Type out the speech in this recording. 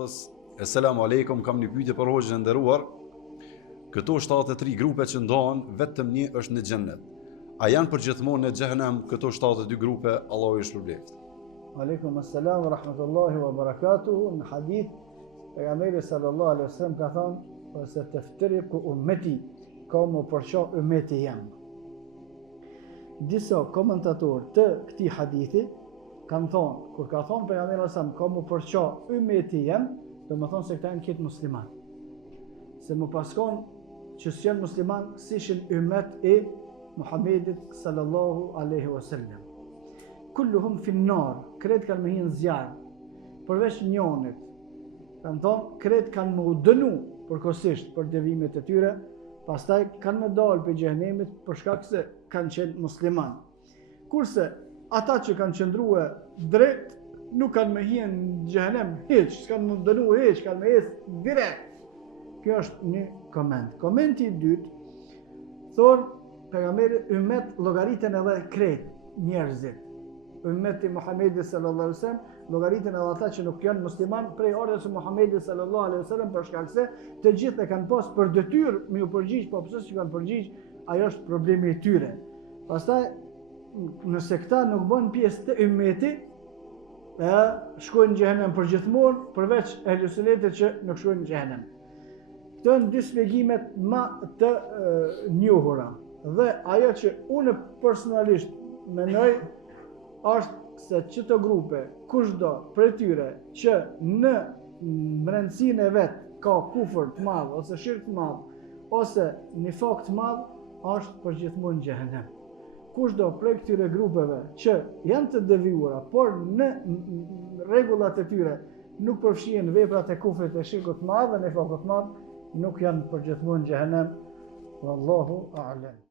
radhës. Esselamu alaikum, kam një pyetje për hoxhën e nderuar. Këto 73 grupe që ndohen, vetëm një është në xhennet. A janë përgjithmonë në xhehenem këto 72 grupe? Allahu ju shpërblet. Aleikum assalam wa rahmatullahi wa barakatuhu. Në hadith, pejgamberi sallallahu alaihi wasallam ka thënë se teftariqu ummati, ka më përço ummeti jam. Disa komentatorë të këtij hadithi kanë thonë, kur ka thonë pejgamberi sallallahu alaihi wasallam ka më përço ummeti jam, do të thonë se këta janë këtë musliman. Se më paskon që s'janë musliman, si ishin ummet e Muhammedit sallallahu alaihi wasallam. Kulluhum fin nar, kretë kanë me hinë zjarë, përveç njonit. Kanë thonë, kretë kanë më dënu përkohësisht për devimet e tyre, pastaj kanë me dalë për xhehenemit për shkak se kanë qenë musliman. Kurse ata që kanë qëndruar drejt nuk kanë me hinë në xhehenem hiç, s'kanë më dënu hiç, kanë me ecë direkt. Kjo është një koment. Komenti i dytë thonë pejgamberi ummet llogaritën edhe kretë njerëzit. Ummeti Muhammedit sallallahu alaihi wasallam llogaritën edhe ata që nuk janë musliman prej ardhes së Muhammedit sallallahu alaihi wasallam për shkak se të gjithë e kanë pas për detyrë me u përgjigj, po pse që kanë përgjigj, ajo është problemi i tyre. Pastaj nëse këta nuk bën pjesë të ummeti, shkojnë në xhehenem përgjithmonë, përveç ehlus sunnetit që nuk shkojnë në xhehenem. Këto janë dy shpjegimet më të njohura. Dhe ajo që unë personalisht mendoj është se çdo grupe, kushdo prej tyre që në brendësinë e vet ka kufër të madh ose shirk të madh ose nifak të madh, është përgjithmonë në xhehenem. Kushdo prej këtyre grupeve që janë të devijuara, por në rregullat e tyre nuk përfshihen veprat e kufrit e shirkut të madh dhe nifakut të madh, nuk janë përgjithmonë në xhehenem. Wallahu a'lam.